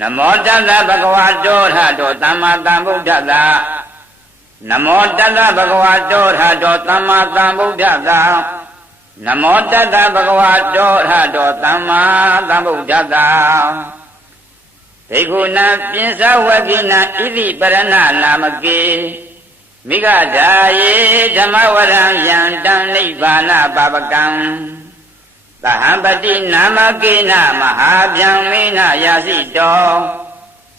နမောတတ္တဗုဒ္ဓဝါတောထတောသမ္မာသမ္ဗုဒ္ဓတ္တနမောတတ္တဗုဒ္ဓဝါတောထတောသမ္မာသမ္ဗုဒ္ဓတ္တနမောတတ္တဗုဒ္ဓဝါတောထတောသမ္မာသမ္ဗုဒ္ဓတ္တဒိက္ခုနံပိစဝကိနံဣတိပရဏနာမကေမိဂဓာယေဓမ္မဝရံယံတံနိဗ္ဗာနပါပကံသဟံပတိနာမကေနမဟာဗျံမေနယာစိတော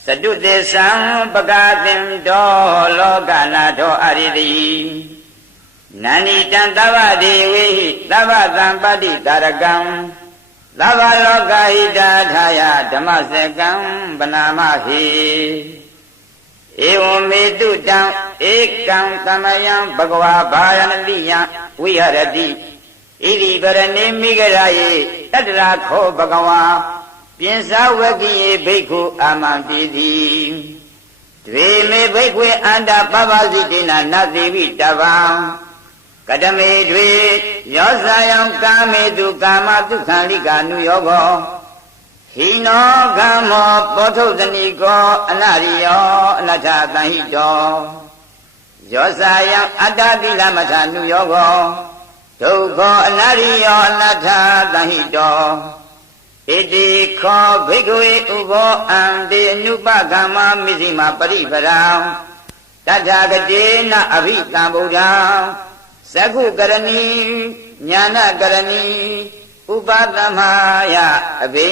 သတုတေသံပကသင်တောလောကနာထောအရိတိနန္ဒီတံသဗ္ဗဒေဝိသဗ္ဗသံပတိတာရကံသဗ္ဗလောကဟိတာထာယဓမ္မစကံပနာမဟိဧဝမေတုတံဧကံသမယံဘဂဝါဘာယနတိယံဝိဟရတိဣတိပရဏိမိဂရာယေတတ္တရာခောဘဂဝါပြင်စဝကိယေဘိက္ခုအာမံပိတိဒွေမေဘိက္ခွေအန္တပပစိတေနနသေဝိတဗံကတမေတွေယောဇာယံကာမေတုကာမတုခံလိကာနုယောကောဟိနောကမ္မောပောထုတနိကောအနရိယောအနတ္ထသံဟိတောယောဇာယံအတ္တတိလမထနုယောကောဒုက္ခောအနရိယောအနတ္ထသံဟိတောဣတိခောဘိက္ခဝေဥဘောအံတေအနုပကမ္မမစ္စည်းမပရိပရံတထာဂတေနအဘိတံဗုဒ္ဓံသက္ခုကရဏီညာနကရဏီဥပသမယအဘိ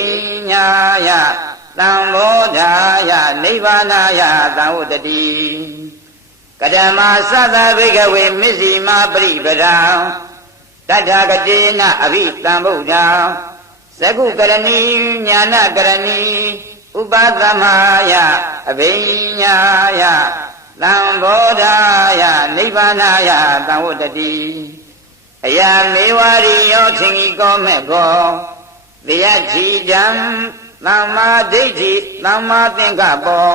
ညာယသံဘောဓာယနိဗ္ဗာနာယသံဝတ္တိကဓမ္မသတ္တဘိက္ခဝေမစ္စည်းမပရိပရံတထာဂတေနအဘိတံဗုဒ္ဓံသက္ခုကရဏီညာနကရဏီဥပသမယအဘိညာယသံဘောဓာယနိဗ္ဗာနာယသံဝတ္တိအယမေဝရိယောသင်္ကိကောမေကောသေယတိတံသမ္မာဒိဋ္ဌိသမ္မာသင်္ကပ္ပော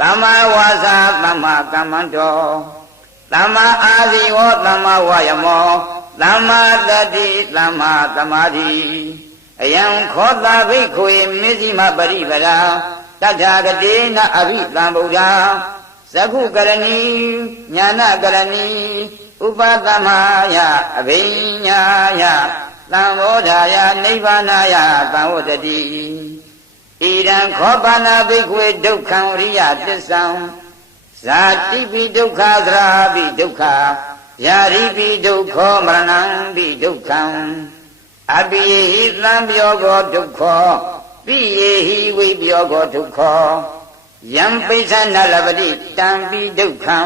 သမ္မာဝါစာသမ္မာကမ္မန္တောသမ္မာအာဇီဝောသမ္မာဝါယမောသမ္မာတတိသမ္မာသမာဓိအယံခောတာဘိက္ခွေမစ္စည်းမပရိပရာတထာဂတေနအဘိသံဗုဒ္ဓံသက္ခုကရဏီညာနကရဏီဥပသမယအဘိညာယသံဘောဓာယနိဗ္ဗာနာယသံဝတ္တိဣဒံခောပါဏဘိက္ခွေဒုက္ခံရိယသစ္ဆံဇာတိပိဒုက္ခသရာပိဒုက္ခယာရိပိဒုက္ခောမရဏံပိဒုက္ခံအပိယေဟိသံပြောကောဒုက္ခောပိယေဟိဝိပြောကောဒုက္ခောယံပိဿနလပတိတံပိဒုက္ခံ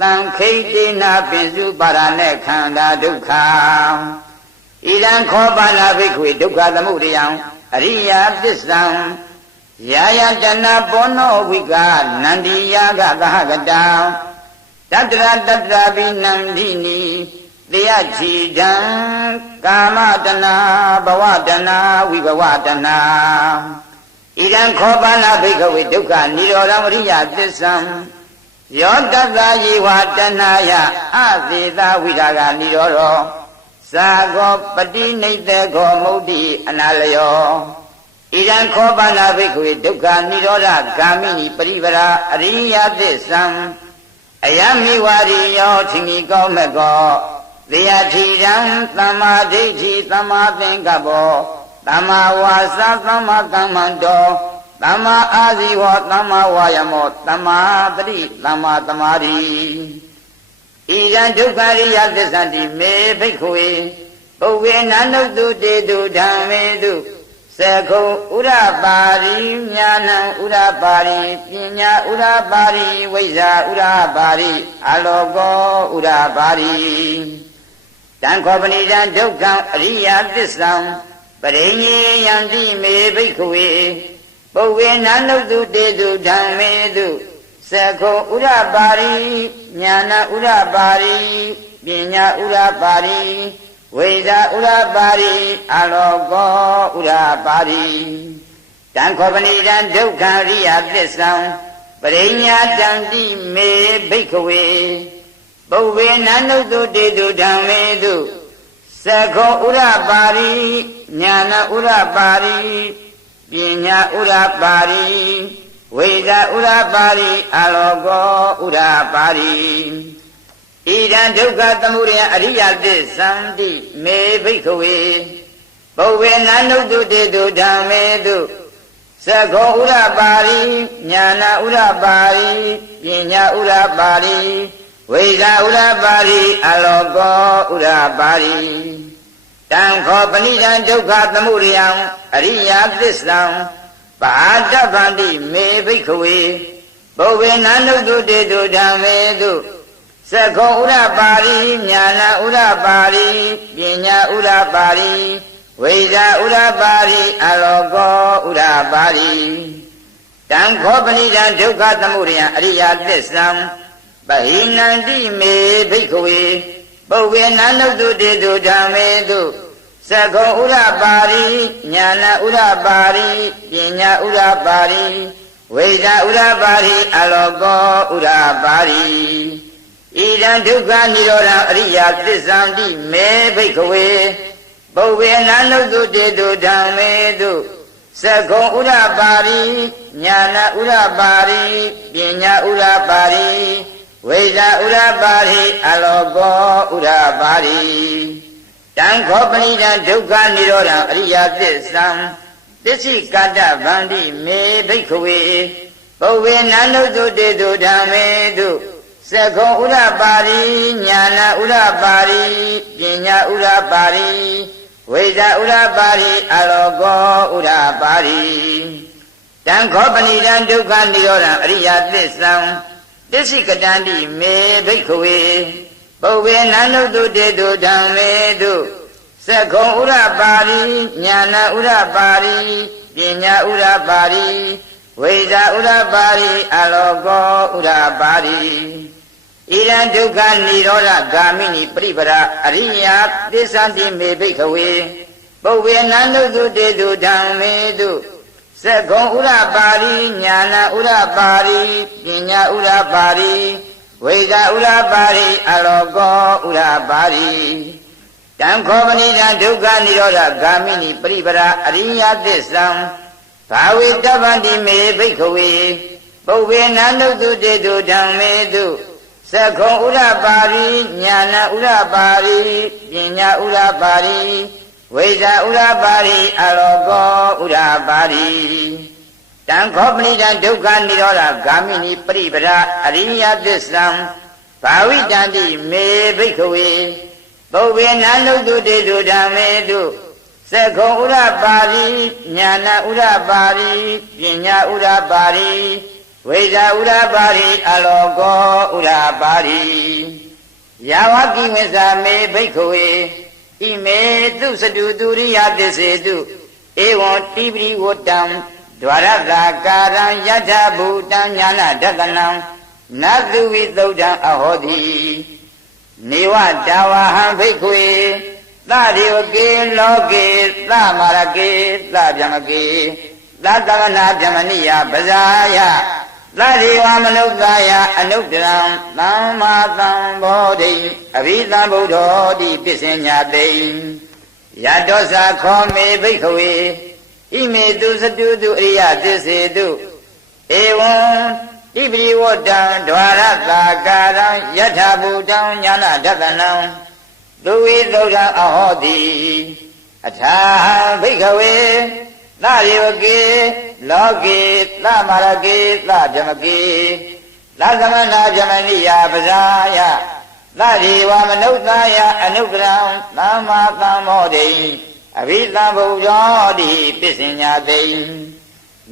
သံခိတေနာပင်စုပါရณေခန္ဓာဒုက္ခဣဒံခောပါဏဘိက္ခွေဒုက္ခသမုဒယံအရိယသစ္ဆံယာယတနာပောနောဝိကနန္ဒီယာကသဟကတံတတရတတရာဘိနန္ဒီနီတေယချီတံကာမတနာဘဝတနာဝိဘဝတနာဣဒံခောပါဏဘိက္ခဝေဒုက္ခនិရောဓံအရိယသစ္ဆံယောတတ္တယေဝတဏယအသေသဝိရာဂនិရောဓောသာဂောပတိနိသေခောမုဒ္တိအနာလယောဣဒံခောပါဏဘိက္ခဝေဒုက္ခនិရောဓဂာမိနိပရိပရာအရိယသစ္ဆံအယမိဝရိယောသင်္ကိကောမေကောသေယတိတံသမ္မာဒိဋ္ဌိသမ္မာသင်္ကပ္ပောသမ္မာဝါစာသမ္မာကမ္မန္တောသမ္မာအာဇီဝောသမ္မာဝါယမောသမ္မာတတိသမ္မာသမာဓိဣဒံဒုက္ခရိယသစ္ဆန္တိမေဘိက္ခဝေပုဗ္ဗေနနုတုတေတုဓမ္မေတုသက္ခုဥရပါရိညာဏံဥရပါရိပညာဥရပါရိဝိဇ္ဇာဥရပါရိအလောကောဥရပါရိတံခောပဏိတံဒုက္ခံအရိယသစ္ဆံပရိညေယံတိမေဘိက္ခဝေပုဗ္ဗေနနုတုတေတုဓမ္မေတုသက္ခုဥရပါရိညာဏဥရပါရိပညာဥရပါရိဝိဇ္ဇာဥရပါရိအလောကောဥရပါရိတံခောပဏိတံဒုက္ခရိယသစ္ဆံပရိညာတံတိမေဘိက္ခဝေပုဗ္ဗေနနုတုတေတုဓမ္မေတုသက္ခုဥရပါရိညာဏဥရပါရိပ ပညာဥရပါရိဝိဇာဥရပါရိအလောကောဥရပါရိဣဒံဒုက္ခသမုဒယအရိယသစ္ဆန္တိမေဘိက္ခဝေပုဗ္ဗေနန္ဒုတုတေတုဓမ္မေတုသက္ခောဥရပါရိညာနာဥရပါရိပညာဥရပါရိဝိဇာဥရပါရိအလောကောဥရပါရိတံခောပဏိဒံဒုက္ခသမုဒယံအရိယသစ္ဆံပါဒဗန္တိမေဘိက္ခဝေပုဗ္ဗေနန္ဒုတုတေတုဓမ္မေတုသက္ခောဥရပါရိညာနာဥရပါရိပညာဥရပါရိဝိဇာဥရပါရိအလောကောဥရပါရိတံခောပဏိဒံဒုက္ခသမုဒယံအရိယသစ္ဆံပဟိနန္တိမေဘိက္ခဝေပုဗ္ဗေနန္ဒုတုတေတုဓမ္မေတုသက္ခောဥရပါရိညာနာဥရပါရိပညာဥရပါရိဝိဇာဥရပါရိအလောကောဥရပါရိဣဒံဒုက္ခនិရောဓံအရိယသစ္ဆန္တိမေဘိက္ခဝေပုဗ္ဗေနန္ဒုတုတေတုဓမ္မေတုသက္ခောဥရပါရိညာနာဥရပါရိပညာဥရပါရိဝိဇာဥရပါရိအလောကောဥရပါရိတံခောပဏိဒံဒုက္ခនិရောဓံအရိယသစ္ဆံသစ္စိကတ္တဗန္တိမေဘိက္ခဝေပုဗ္ဗေနန္ဒုတုတေတုဓမ္မေတုသက္ခောဥရပါရိညာနာဥရပါရိပညာဥရပါရိဝိဇာဥရပါရိအလောကောဥရပါရိတံခောပဏိဒံဒုက္ခនិရောဓံအရိယသစ္ဆံသစ္စိကတန္တိမေဘိက္ခဝေပုဗ္ဗေနန္ဒုတုတေတုဓမ္မေတုသက္ခောဥရပါရိညာနာဥရပါရိပညာဥရပါရိဝိဇာဥရပါရိအလောကောဥရပါရိဣဒံဒုက္ခនិရောဓဂာမိနိပရိပရာအရိယသစ္ဆန္တိမေဘိက္ခဝေပုဗ္ဗေနန္ဒုတုတေတုဓမ္မေတုသက္ခောဥရပါရိညာနာဥရပါရိပညာဥရပါရိဝိဇာဥရပါရိအလောကောဥရပါရိတံခောပဏိဒံဒုက္ခនិရောဓဂာမိနိပရိပရာအရိယသစ္ဆံဘာဝေတဗ္ဗန္တိမေဘိက္ခဝေပုဗ္ဗေနန္ဒုတုတေတုဓမ္မေတုသက္ခောဥရပါရိညာနာဥရပါရိပညာဥရပါရိဝိဇာဥရပါရိအလောကောဥရပါရိတံခောပဏိဒံဒုက္ခនិရောဓဂာမိနိပရိပရာအရိယသစ္ဆံဘာဝိတန္တိမေဘိက္ခဝေပုဗ္ဗေနန္ဒုတုတေတုဓမ္မေတုသက္ခောဥရပါရိညာနာဥရပါရိပညာဥရပါရိဝိဇာဥရပါရိအလောကောဥရပါရိယာဝကိဝိဇာမေဘိက္ခဝေဣမေတုစတုသူရိယသစ္စေတုဧဝံတိပရိဝတ္တံဒွါရသာကာရံယထဘူတံညာနာဒတနံနသုဝိသုဒ္ဓံအဟောတိနေဝတာဝဟံဘိက္ခဝေသရိဝကေလောကေသမာရကေသဗျမကေသတမနာဗျမနိယပဇာယသရိဝမနုဿာယအနုတ္တရံသမ္မာသမ္ဗောဓိအဘိဓမ္ဗုဒ္ဓောတိပစ္စေညာတိယတောသာခောမေဘိက္ခဝေဣမေတုစတုတုအရိယသစ္စေတုဧဝံတိပရိဝတ္တံဒွါရသာကာရံယထဘူတံညာနာဒတနံသူဝိသုဒ္ဓံအဟောတိအထာဘိက္ခဝေသရိဝကေလောကေသမရကေသဗျမကေသသမနာဗျမနိယပဇာယသရိဝမနုဿာယအနုတ္တရံသမ္မာသမ္ဗောဓိအဘိဓမ္ဗုဒ္ဓောတိပစ္စေညာတိ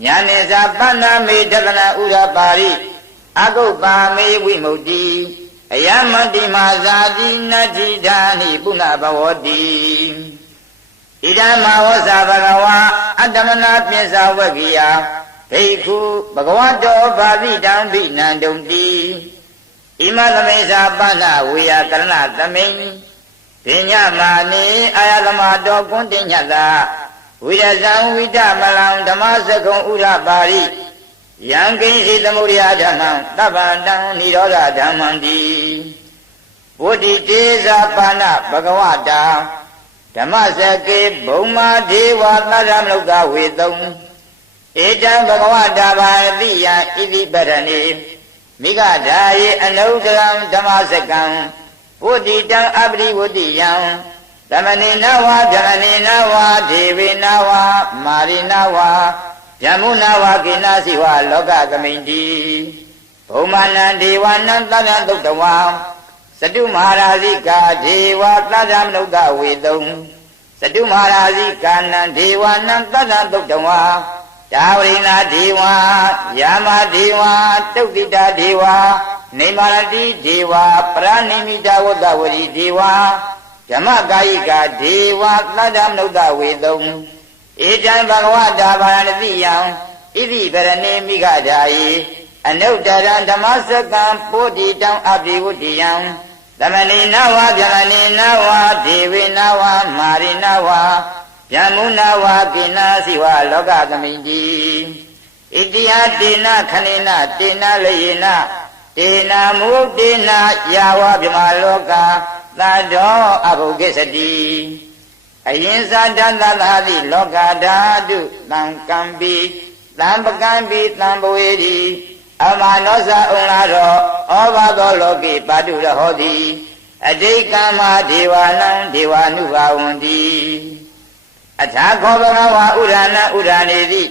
ညာနေသာပဏ္ဏမေဒသနာဥရပါရိအကုပ္ပါမေဝိမု ക്തി အယမတ္တိမာဇာတိနတ္တိဓာနိပုဏ္ဏဘဝတိဣဒံမဝဇ္ဇဘဂဝါအတ္တမနာပိစ္ဆဝဂိယဘိက္ခုဘဂဝတောဘာတိတံဘိနန္တုံတိဣမသမိစ္ဆာပဏ္ဏဝေယကရဏသမိန်ပညာမာနိအာယသမတောကွန်းတင်ညတာဝိရဇံဝိတမလံဓမ္မစကုံဥရပါရိယံကိဉ္စီသမုဒယဓမ္မံတပ္ပံတံនិရောဓဓမ္မံတိဝဋ္ဌိတေဇာပါဏဘဂဝတာဓမ္မစကေဘုံမာဒေဝသတ္တမလုကဝေတုံ ဧတံဘဂဝတာဘာတိယံဣတိပရဏိမိဂဓာယေအနုတရံဓမ္မစကံဝုတိတံအပရိဝုတိယံသမဏေနဝါဓမ္မနေနဝါဒေဝေနဝါမာရိနဝါယမုနဝါကိနာစီဝါလောကသမိန်တိဘုံမာနံဒေဝနံသတ္တသုတ်တဝါစတုမဟာရာဇိကာဒေဝသတ္တမနုဿဝေတုံစတုမဟာရာဇိကာနံဒေဝနံသတ္တသုတ်တဝါယာဝရိနာဒေဝယာမဒေဝတုတ်တိတာဒေဝနေမာရတိဒေဝပရဏိမိတဝတ္တဝရီဒေဝဓမ္မကာယိကာဒေဝသတ္တမနုဿဝေတုံဧတံဘဂဝတာဘာရတိယံဣတိပရဏိမိဂဓာယေအနုတ္တရံဓမ္မစကံပုတိတံအပိဝုတိယံသမဏေနဝါဗျမဏေနဝါဒေဝေနဝါမာရိနဝါယမုနဝါကိနာစီဝါလောကသမိန်တိဣတိယတေနခဏေနတေနလေယေနတေနမုတေနယာဝဗြဟ္မာလောကသတ္တောအဘုဂစ္စတိအယင်္စာတသသာတိလောကဓာတုသံကံပိသံပကံပိသံဘဝေတိအမနောဇဥံလာရောဩဘာသောလောကေပါတုရဟောတိအတိကမ္မာဒေဝနံဒေဝ ानु ဘာဝန္တိအထာခောဘဂဝါဥရဏဥရဏေတိ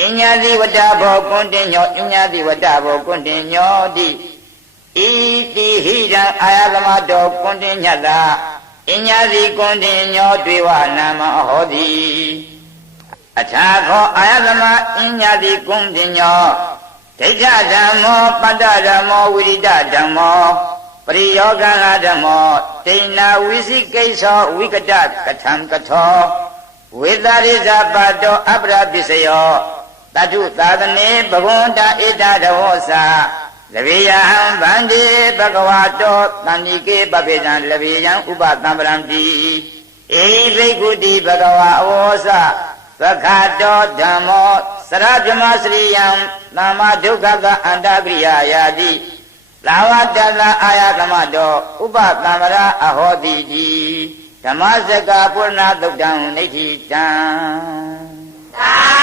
အညတိဝတ္တဘောကွန်တင်ညောအညတိဝတ္တဘောကွန်တင်ညောတိဣတိဟိတံအာယသမတောကွန်တင်ညတ္တာအညတိကွန်တင်ညောတွေဝနာမဟောတိအထာခောအာယသမအညတိကွန်တင်ညောဒိဋ္ဌဓမ္မောပတ္တဓမ္မောဝိရိဒဓမ္မောပရိယောဂငါဓမ္မောတိဏဝိသိကိသောဝိကတကထံကထောဝေသရိဇပါတောအပရပစ္စယောတတုသာသနေဘဂဝန္တဧတဒဝောသာလဗေယဟံဗန္တိဘဂဝတောတဏိကေပပေဇံလဗေယံဥပသံပရံတိဧဘိက္ခုတိဘဂဝါအဝောသသက္ခတောဓမ္မောစရဗြဟ္မစရိယံသမ္မာဒုက္ခကအန္တပရိယာယာတိလာဝတ္တလာအာယသမတောဥပသံ္ဗရာအဟောတိတိဓမ္မစကပုရဏသုတ်တံနိဋ္ဌိတံသာ